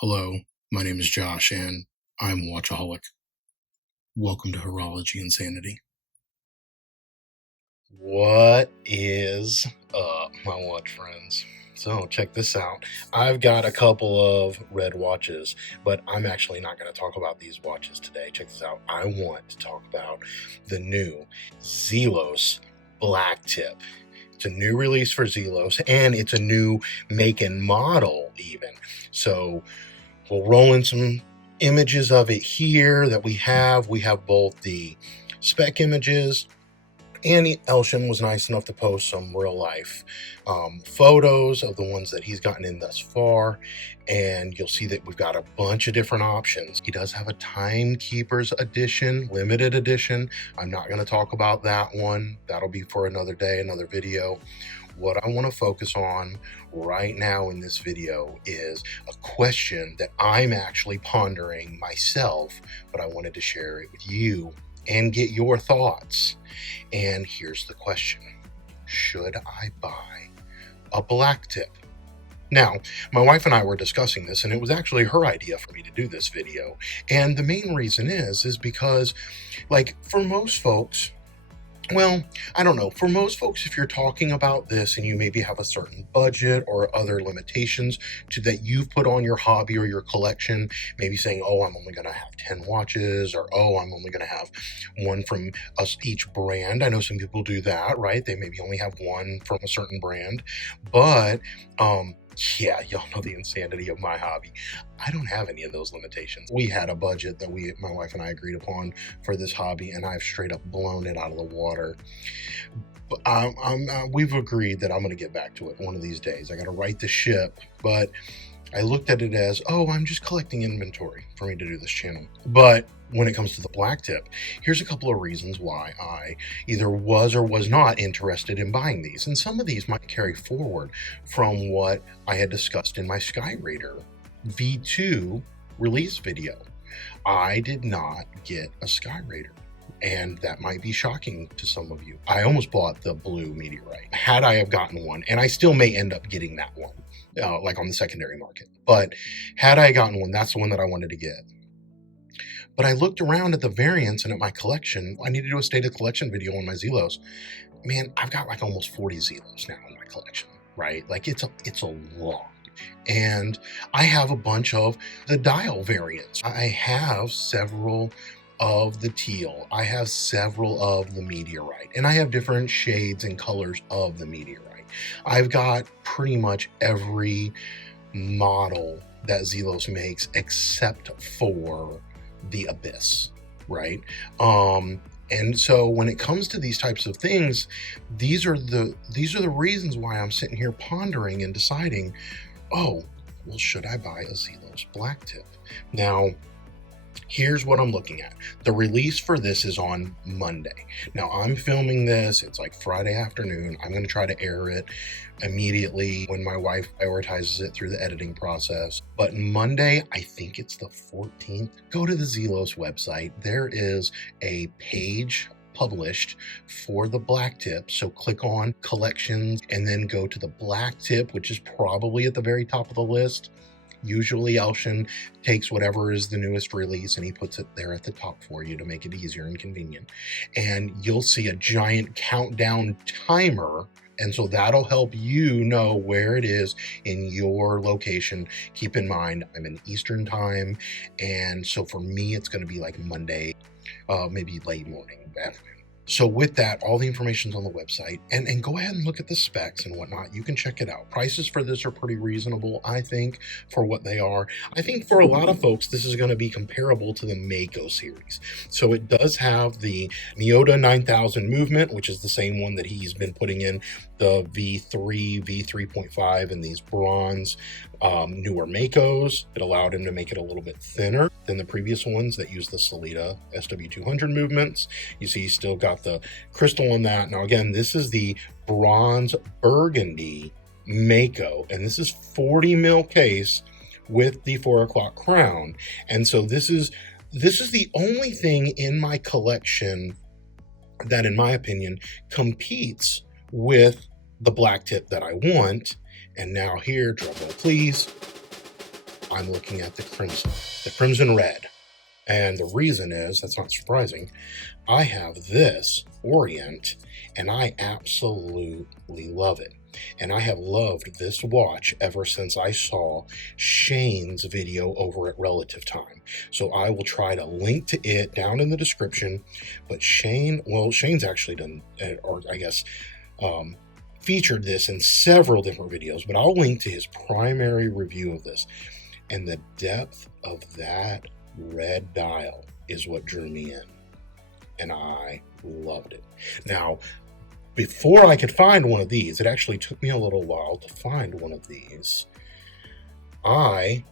Hello, my name is Josh, and I'm a watchaholic. Welcome to Horology Insanity. What is up, my watch friends? So check this out. I've got a couple of red watches, but I'm actually not going to talk about these watches today. Check this out. I want to talk about the new Zelos Blacktip. It's a new release for Zelos, and it's a new make and model even. So we'll roll in some images of it here that we have. We have both the spec images. Annie Elshin was nice enough to post some real life photos of the ones that he's gotten in thus far. And you'll see that we've got a bunch of different options. He does have a Timekeepers edition, limited edition. I'm not going to talk about that one. That'll be for another day, another video. What I want to focus on right now in this video is a question that I'm actually pondering myself, but I wanted to share it with you and get your thoughts. And here's the question: should I buy a Blacktip? Now, my wife and I were discussing this, and it was actually her idea for me to do this video. And the main reason is because, like, for most folks, well, I don't know. For most folks, if you're talking about this and you maybe have a certain budget or other limitations that you've put on your hobby or your collection, maybe saying, oh, I'm only going to have 10 watches, or oh, I'm only going to have one from each brand. I know some people do that, right? They maybe only have one from a certain brand, but yeah, y'all know the insanity of my hobby. I don't have any of those limitations. We had a budget that my wife and I agreed upon for this hobby, and I've straight up blown it out of the water. But we've agreed that I'm going to get back to it one of these days. I got to right the ship, but I looked at it as, oh, I'm just collecting inventory for me to do this channel. But when it comes to the Blacktip, here's a couple of reasons why I either was or was not interested in buying these. And some of these might carry forward from what I had discussed in my Skyraider V2 release video. I did not get a Skyraider, and that might be shocking to some of you. I almost bought the blue meteorite. Had I have gotten one, and I still may end up getting that one, like on the secondary market. But had I gotten one, that's the one that I wanted to get. But I looked around at the variants and at my collection. I need to do a state of collection video on my Zelos. Man, I've got like almost 40 Zelos now in my collection, right? Like it's a lot. And I have a bunch of the dial variants. I have several of the teal. I have several of the meteorite, and I have different shades and colors of the meteorite. I've got pretty much every model that Zelos makes except for the Abyss, right? And so when it comes to these types of things, these are the reasons why I'm sitting here pondering and deciding, oh, well, should I buy a Zelos Blacktip? Now, here's what I'm looking at. The release for this is on Monday. Now, I'm filming this. It's like Friday afternoon. I'm going to try to air it immediately when my wife prioritizes it through the editing process. But Monday, I think it's the 14th. Go to the Zelos website. There is a page published for the Blacktip. So click on collections and then go to the Blacktip, which is probably at the very top of the list. Usually Elshin takes whatever is the newest release and he puts it there at the top for you to make it easier and convenient. And you'll see a giant countdown timer. And so that'll help you know where it is in your location. Keep in mind, I'm in Eastern time. And so for me, it's going to be like Monday, maybe late morning, afternoon. So with that, all the information's on the website, and go ahead and look at the specs and whatnot. You can check it out. Prices for this are pretty reasonable, I think, for what they are. I think for a lot of folks, this is going to be comparable to the Mako series. So it does have the Miyota 9000 movement, which is the same one that he's been putting in the V3, V3.5, and these bronze newer Makos. It allowed him to make it a little bit thinner than the previous ones that use the Salida SW200 movements. You see he's still got the crystal in that. Now again, this is the bronze burgundy Mako, and this is 40 mil case with the 4 o'clock crown. And so this is the only thing in my collection that, in my opinion, competes with the Blacktip that I want. And now here, drum roll please, I'm looking at the crimson red. And the reason is, that's not surprising, I have this Orient and I absolutely love it. And I have loved this watch ever since I saw Shane's video over at Relative Time. So I will try to link to it down in the description. But Shane's actually done, or I guess, featured this in several different videos, but I'll link to his primary review of this. And the depth of that red dial is what drew me in, and I loved it. Now, before I could find one of these, it actually took me a little while to find one of these. I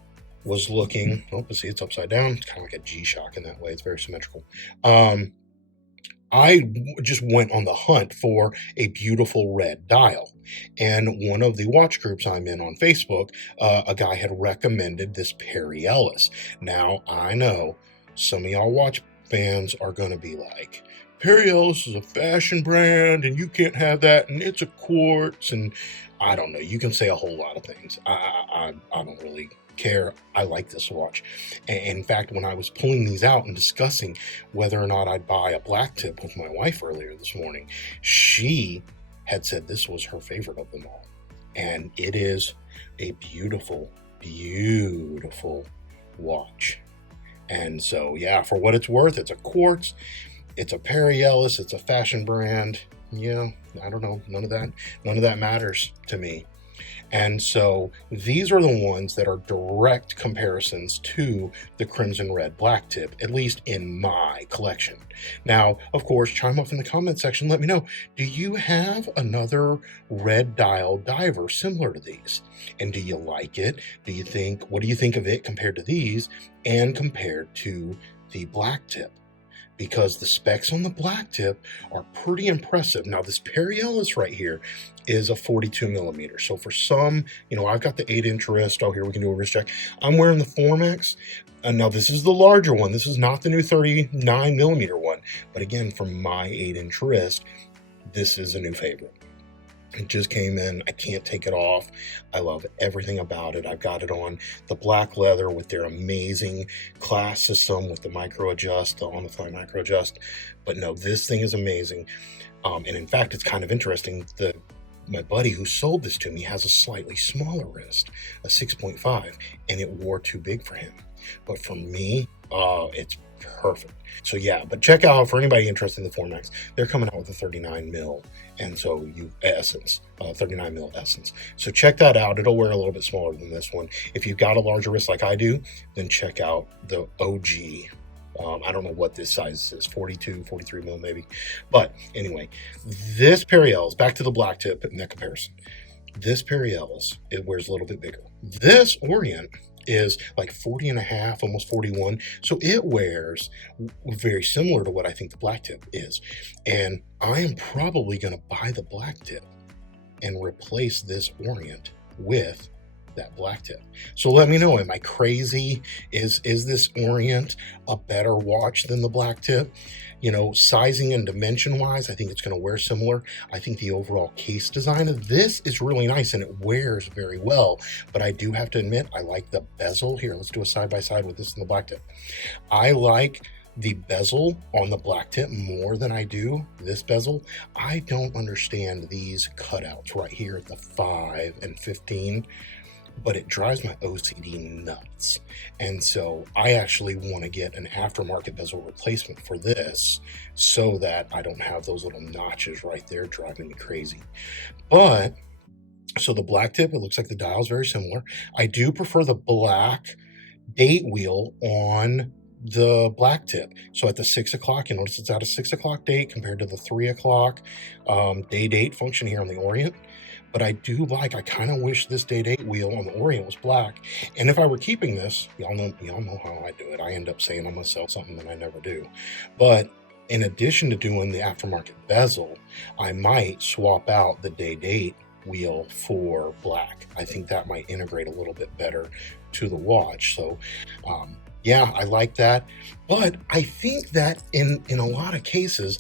was looking, see, it's upside down. It's kind of like a G-Shock in that way. It's very symmetrical. I just went on the hunt for a beautiful red dial. And one of the watch groups I'm in on Facebook, a guy had recommended this Perry Ellis. Now, I know some of y'all watch fans are going to be like, Perry Ellis is a fashion brand and you can't have that and it's a quartz, and I don't know. You can say a whole lot of things. I don't really care. I like this watch. And in fact, when I was pulling these out and discussing whether or not I'd buy a Blacktip with my wife earlier this morning, she had said this was her favorite of them all. And it is a beautiful, beautiful watch. And so, yeah, for what it's worth, it's a quartz, it's a Perry Ellis, it's a fashion brand. Yeah, I don't know. None of that matters to me. And so these are the ones that are direct comparisons to the Crimson Red Blacktip, at least in my collection. Now, of course, chime up in the comment section. Let me know, do you have another red dial diver similar to these? And do you like it? What do you think of it compared to these and compared to the Blacktip? Because the specs on the Blacktip are pretty impressive. Now, this Perry Ellis right here is a 42 millimeter. So for some, I've got the 8-inch wrist. Oh, here we can do a wrist check. I'm wearing the Formex. Now, this is the larger one. This is not the new 39 millimeter one. But again, for my 8-inch wrist, this is a new favorite. It just came in. I can't take it off. I love everything about it. I've got it on the black leather with their amazing class system with the micro adjust, the on-the-fly micro adjust. But no, this thing is amazing. And in fact, it's kind of interesting. My buddy who sold this to me has a slightly smaller wrist, a 6.5, and it wore too big for him. But for me, it's perfect. So yeah, but check out, for anybody interested in the Formex, they're coming out with a 39 mil. And so 39 mil essence. So check that out. It'll wear a little bit smaller than this one. If you've got a larger wrist like I do, then check out the OG. I don't know what this size is, 42, 43 mil maybe. But anyway, this Perry Ellis, back to the Blacktip in that comparison. This Perry Ellis, it wears a little bit bigger. This Orient is like 40 and a half, almost 41. So it wears very similar to what I think the Blacktip is. And I am probably going to buy the Blacktip and replace this Orient with that Blacktip. So let me know, am I crazy? Is this Orient a better watch than the Blacktip? Sizing and dimension wise, I think it's going to wear similar. I think the overall case design of this is really nice and it wears very well, but I do have to admit, I like the bezel. Here, let's do a side by side with this and the Blacktip. I like the bezel on the Blacktip more than I do this bezel. I don't understand these cutouts right here at the 5 and 15. But it drives my OCD nuts. And so I actually want to get an aftermarket bezel replacement for this so that I don't have those little notches right there driving me crazy. But, so the Blacktip, it looks like the dial is very similar. I do prefer the black date wheel on the Blacktip. So at the 6 o'clock, you notice it's at a 6 o'clock date compared to the 3 o'clock day date function here on the Orient. But I kind of wish this day date wheel on the Orient was black. And if I were keeping this, y'all know how I do it. I end up saying I'm going to sell something that I never do. But in addition to doing the aftermarket bezel, I might swap out the day date wheel for black. I think that might integrate a little bit better to the watch. So, yeah, I like that. But I think that in a lot of cases,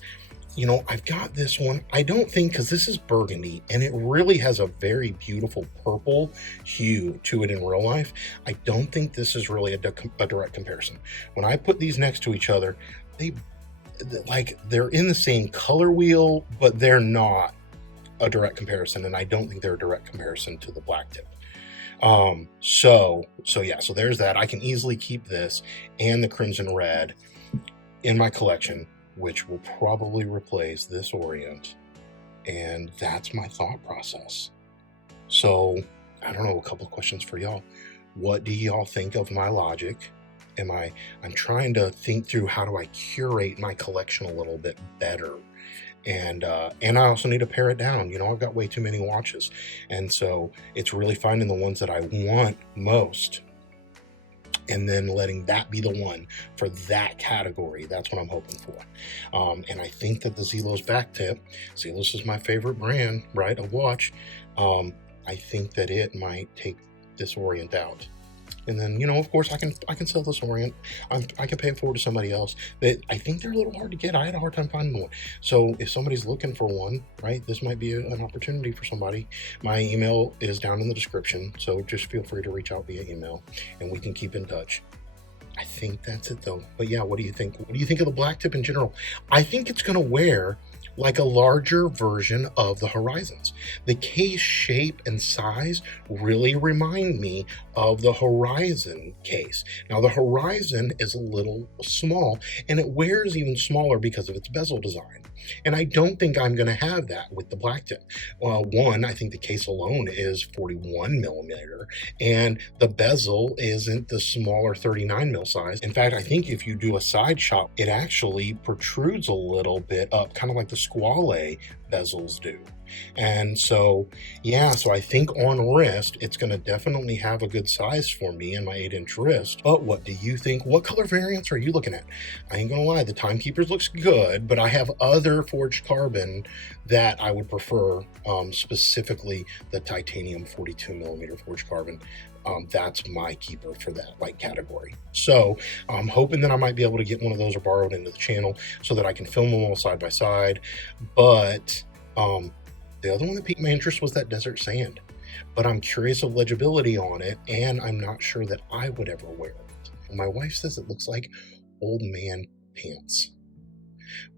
I've got this one. I don't think, because this is burgundy and it really has a very beautiful purple hue to it in real life. I don't think this is really a direct comparison. When I put these next to each other, they're in the same color wheel, but they're not a direct comparison. And I don't think they're a direct comparison to the Blacktip. So there's that. I can easily keep this and the crimson red in my collection, which will probably replace this Orient. And that's my thought process. So I don't know, a couple of questions for y'all. What do y'all think of my logic? I'm trying to think through, how do I curate my collection a little bit better? And I also need to pare it down. I've got way too many watches. And so it's really finding the ones that I want most, and then letting that be the one for that category. That's what I'm hoping for. And I think that the Zelos Blacktip, Zelos is my favorite brand, right, of watch. I think that it might take this Orient out. And then, of course, I can sell this Orient. I can pay it forward to somebody else. I think they're a little hard to get. I had a hard time finding one. So if somebody's looking for one, right, this might be an opportunity for somebody. My email is down in the description, so just feel free to reach out via email, and we can keep in touch. I think that's it, though. But yeah, what do you think? What do you think of the Blacktip in general? I think it's going to wear like a larger version of the Horizons. The case shape and size really remind me of the Horizon case. Now, the Horizon is a little small, and it wears even smaller because of its bezel design. And I don't think I'm going to have that with the Blacktip. Well, one, I think the case alone is 41 millimeter, and the bezel isn't the smaller 39 mil size. In fact, I think if you do a side shot, it actually protrudes a little bit up, kind of like the Squale bezels do. And so, yeah, so I think on wrist, it's going to definitely have a good size for me in my 8-inch wrist. But what do you think? What color variants are you looking at? I ain't gonna lie, the Timekeepers looks good, but I have other forged carbon that I would prefer, specifically the titanium 42 millimeter forged carbon. That's my keeper for that like category. So I'm hoping that I might be able to get one of those or borrow it into the channel so that I can film them all side by side. But the other one that piqued my interest was that desert sand, but I'm curious of legibility on it, and I'm not sure that I would ever wear it. My wife says it looks like old man pants,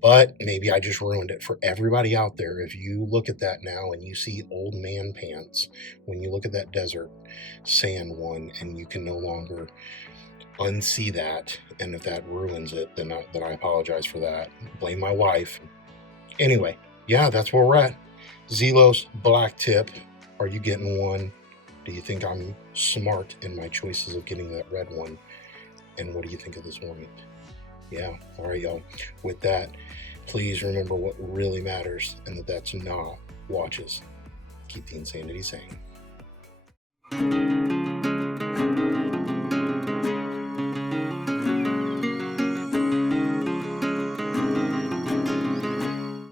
but maybe I just ruined it for everybody out there. If you look at that now and you see old man pants, when you look at that desert sand one, and you can no longer unsee that, and if that ruins it, then I apologize for that. Blame my wife. Anyway, yeah, that's where we're at. Zelos Blacktip. Are you getting one? Do you think I'm smart in my choices of getting that red one? And what do you think of this Orient? Yeah, all right, y'all. With that, please remember what really matters, and that's not watches. Keep the insanity sane.